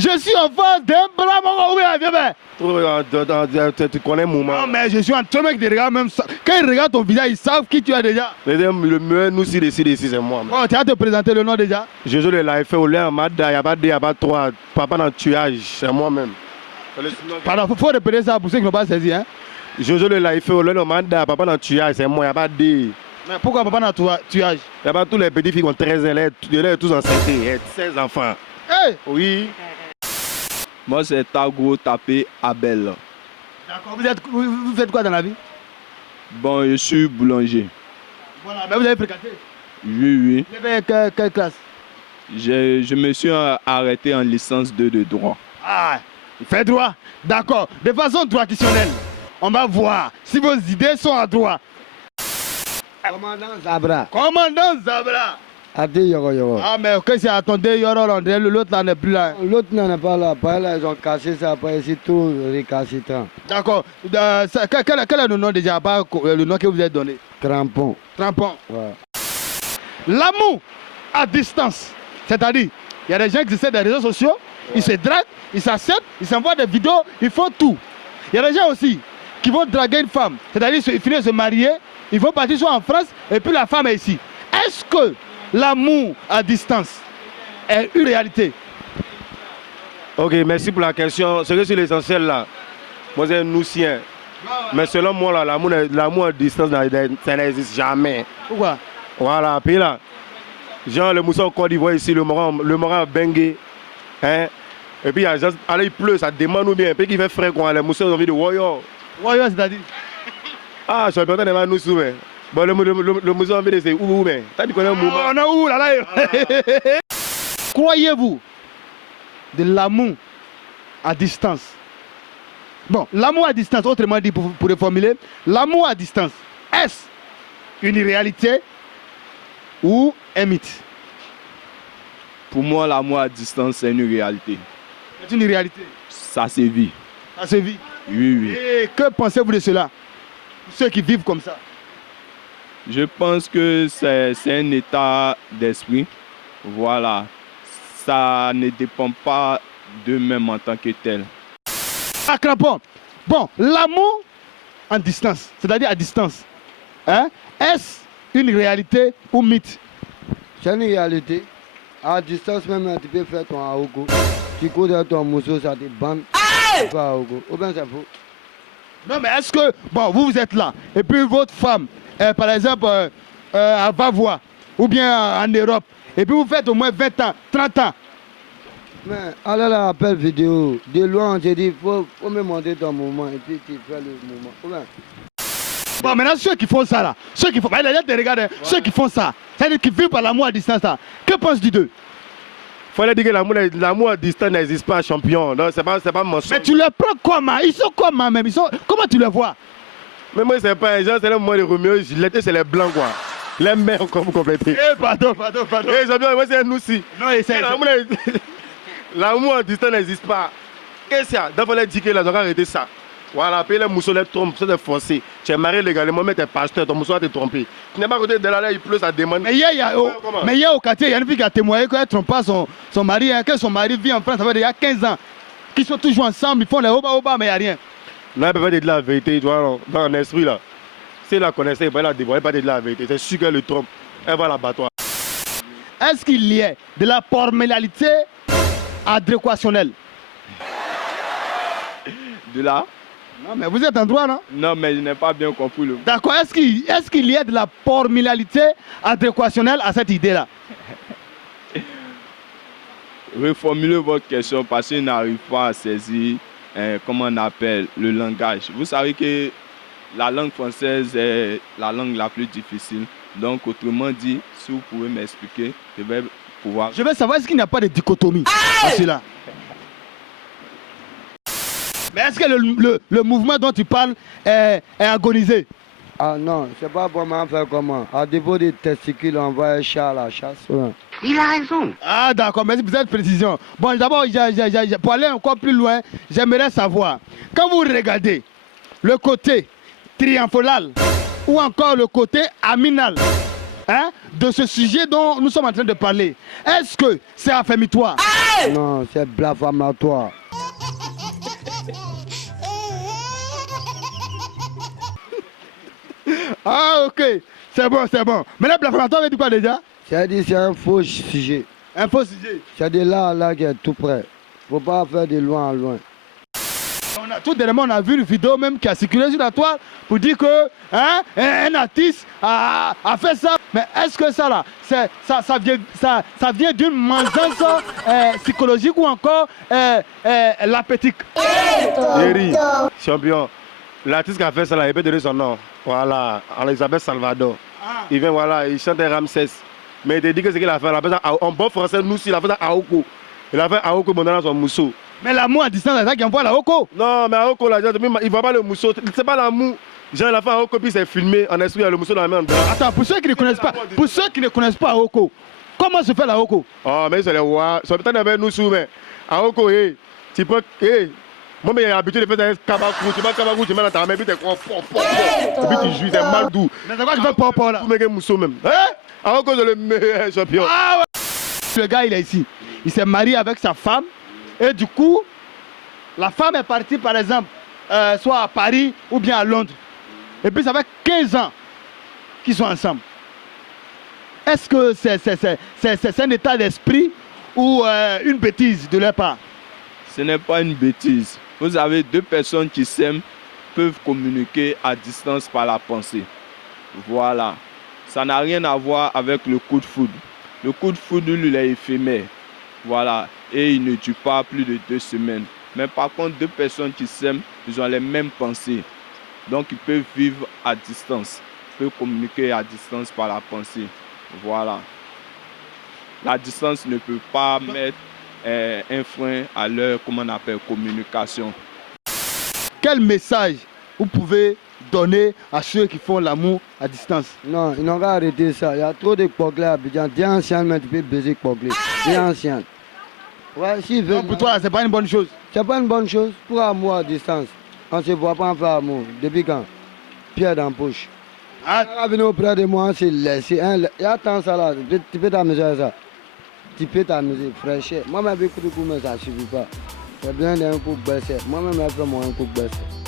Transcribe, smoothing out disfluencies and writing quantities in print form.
Je suis enfant d'un blanc. Tu connais mon moment. Non, mais je suis en train de regarder même ça. Quand ils regardent ton visage, ils savent qui tu es déjà. Le mieux, nous, si c'est moi. Bon, tu as te présenter le nom déjà. Jojo le life au lait, il n'y a pas deux, il n'y a pas trois. Papa dans le tuage, c'est moi-même. Pardon, il faut répéter ça pour ceux qui n'ont pas saisi. Hein? Jojo le life au lait, papa dans le tuage, c'est moi, il n'y a pas deux. Mais pourquoi papa dans le tuage? Il n'y a pas tous les petits filles qui ont 13 ans, ils sont tous enceintés, 16 enfants. Hey! Oui. Moi, c'est Tago Tapé Abel. D'accord, vous faites quoi dans la vie? Bon, je suis boulanger. Voilà, mais vous avez fréquenté? Oui. Vous avez quelle classe? Je me suis arrêté en licence 2 de droit. Ah, il fait droit. D'accord. De façon traditionnelle, on va voir si vos idées sont à droit. Commandant Zabra. Commandant Zabra. Adi Yoro. Ah, mais que c'est attendez, Yoro, l'autre là n'est plus là. L'autre n'en est pas là. Par là, ils ont cassé ça. Après, ici, tout récalcitrant. D'accord. Quel est le nom déjà, pas le nom que vous avez donné? Crampon. Crampon. Ouais. L'amour à distance. C'est-à-dire, il y a des gens qui essaient des réseaux sociaux, ils se draguent, ils s'acceptent, ils s'envoient des vidéos, ils font tout. Il y a des gens aussi qui vont draguer une femme, c'est-à-dire ils finissent de se marier, ils vont partir soit en France et puis la femme est ici. Est-ce que l'amour à distance est une réalité? Ok, merci pour la question. Ce que c'est l'essentiel là, moi c'est un Noussien. Mais selon moi, là, l'amour à distance, ça n'existe jamais. Pourquoi? Voilà, puis là, genre le mousson Côte d'Ivoire ici, le Morin Bengue, hein? Et puis allez, il pleut, ça demande ou bien, puis qu'il fait frais quoi, les moussons ont envie de warrior. Warrior, c'est-à-dire? Ah, je suis content de nous soumettre. Bon, le mousson a envie de c'est où, mais t'as dit qu'on est un mouvement. On est où là? Croyez-vous de l'amour à distance? Bon, l'amour à distance, autrement dit, pour reformuler, l'amour à distance, est-ce une réalité ou un mythe? Pour moi, l'amour à distance, c'est une réalité. C'est une réalité. Ça se vit. Ça se vit. Oui. Et que pensez-vous de cela? Ceux qui vivent comme ça. Je pense que c'est un état d'esprit. Voilà. Ça ne dépend pas d'eux-mêmes en tant que tel. Ah, Crampon. Bon, l'amour en distance, c'est-à-dire à distance, hein? Est-ce une réalité ou mythe? C'est une réalité. À distance, même, tu peux faire ton aogo. Tu cours dans ton mousseau, ça te bande. Tu vas aogo. Ou bien c'est faux. Non, mais est-ce que, bon, vous êtes là, et puis votre femme, par exemple, à Vavois, ou bien en Europe, et puis vous faites au moins 20 ans, 30 ans. Mais allez là, appel vidéo. De loin, on te dit, faut me montrer ton mouvement, et puis tu fais le mouvement. Ou bien. Bon, maintenant, ceux qui font ça là, ceux qui font, ceux qui font ça, c'est-à-dire qui vivent par l'amour à distance là, que penses-tu d'eux? Il faut dire que l'amour à distance n'existe pas, champion. Non, c'est pas mensonge. Mais tu les prends comment? Ils sont comment même? Comment tu les vois? Mais moi, c'est pas un genre, c'est le moment de Roméo, Juliette, c'est les blancs quoi. Les mères, comme vous complétez. Pardon. Eh, champion, moi, c'est un Noussi. Non, c'est L'amour à distance n'existe pas. Qu'est-ce qu'il y a? D'abord, les dire que là, on va arrêter ça. Voilà, puis les mousseaux les trompent, ça c'est forcé. Tu es marié légalement, mais tu es pasteur, ton mousseau va te tromper. Tu n'es pas à côté de là, il pleut, ça demande. Mais hier, au quartier, il y a une fille qui a témoigné qu'elle ne trompe pas son mari, hein, que son mari vit en France, ça fait déjà 15 ans. Qu'ils sont toujours ensemble, ils font les oba, mais il n'y a rien. Non, elle ne peut pas dire la vérité, tu vois, dans l'esprit là. Si elle la connaissait, elle va la dévoiler, elle ne peut pas dire la vérité. C'est sûr qu'elle le trompe, elle va l'abattoir. Est-ce qu'il y a de la formalité adéquationnelle? De là? Non, mais vous êtes en droit, non? Non, mais je n'ai pas bien compris le. D'accord, est-ce qu'il y a de la formalité adéquationnelle à cette idée-là? Reformulez votre question parce qu'il n'arrive pas à saisir, comment on appelle, le langage. Vous savez que la langue française est la langue la plus difficile. Donc, autrement dit, si vous pouvez m'expliquer, je vais pouvoir... Je veux savoir, est-ce qu'il n'y a pas de dichotomie à cela? Mais est-ce que le mouvement dont tu parles est agonisé? Ah non, c'est pas vraiment faire comment. À défaut des testicules, on va un chat à la chasse. Ouais. Il a raison. Ah d'accord, merci pour cette précision. Bon, d'abord, pour aller encore plus loin, j'aimerais savoir, quand vous regardez le côté triomphal ou encore le côté aminal, hein, de ce sujet dont nous sommes en train de parler. Est-ce que c'est affirmatoire? Non, c'est blaphamatoire. Ah, ok. C'est bon, c'est bon. Mais là, blaphamatoire veut dire quoi déjà? C'est-à-dire c'est un faux sujet. Un faux sujet. C'est de là à là qui est tout près. Faut pas faire de loin en loin. Tout dernièrement, on a vu une vidéo même qui a circulé sur la toile pour dire que hein, un artiste a fait ça. Mais est-ce que ça là, ça vient d'une mangeance psychologique ou encore l'appétit? Jerry, champion. L'artiste qui a fait ça là, il peut donner son nom. Voilà, il s'appelle Salvador. Il vient, voilà, il chante Ramsès. Mais il te dit que ce qu'il a fait, il a fait ça en bon français, nous aussi, il a fait ça à Aoko. Il a fait Aoko dans son mousseau. Mais l'amour à distance, c'est ça qui envoie la Oko. Non, mais Aoko, là, il ne voit pas le mousseau. C'est pas l'amour. Genre, il a fait Aoko, puis il s'est filmé en esprit, il y a le mousseau dans la main. Attends, pour ceux qui ne connaissent pas, Oko, comment se fait la Oko? Oh, mais c'est le roi. Ça peut-être avec nous sous, mais Aoko, tu peux. Moi, mais il y a l'habitude de faire un kabakou. Tu mets un kabakou, tu mets dans ta main, puis tu es quoi? Et puis tu joues, c'est mal doux. Mais c'est quoi tu fais pour là? Tu mets un mousseau même. Hein? Aoko, c'est le meilleur champion. Ah ouais. Le gars, il est ici. Il s'est marié avec sa femme. Et du coup, la femme est partie, par exemple, soit à Paris ou bien à Londres. Et puis, ça fait 15 ans qu'ils sont ensemble. Est-ce que c'est un état d'esprit ou une bêtise de leur part? Ce n'est pas une bêtise. Vous avez deux personnes qui s'aiment, peuvent communiquer à distance par la pensée. Voilà. Ça n'a rien à voir avec le coup de foudre. Le coup de foudre, lui, il est éphémère. Voilà. Et il ne dure pas plus de 2 semaines. Mais par contre, deux personnes qui s'aiment, ils ont les mêmes pensées. Donc, ils peuvent vivre à distance. Ils peuvent communiquer à distance par la pensée. Voilà. La distance ne peut pas mettre un frein à leur, comment on appelle, communication. Quel message vous pouvez donner à ceux qui font l'amour à distance? Non, ils n'ont qu'à arrêter ça. Il y a trop de coquelets à Abidjan. T'es ancien, mais tu peux baiser coquelets. T'es ancien. Ouais, si Donc pour toi, c'est pas une bonne chose. c'est pas une bonne chose. Pour amour à distance, on ne se voit pas en faire amour. Depuis quand? Pierre dans la poche. Ah. Ah, venir auprès de moi, c'est laissé. Il y a tant ça là. Tu peux t'amuser à ça. Tu peux t'amuser, fraîcheur. Moi, je vais écouter mais ça ne suffit pas. J'ai besoin d'un coup de baisser. Moi-même, je fais mon coup de baisser.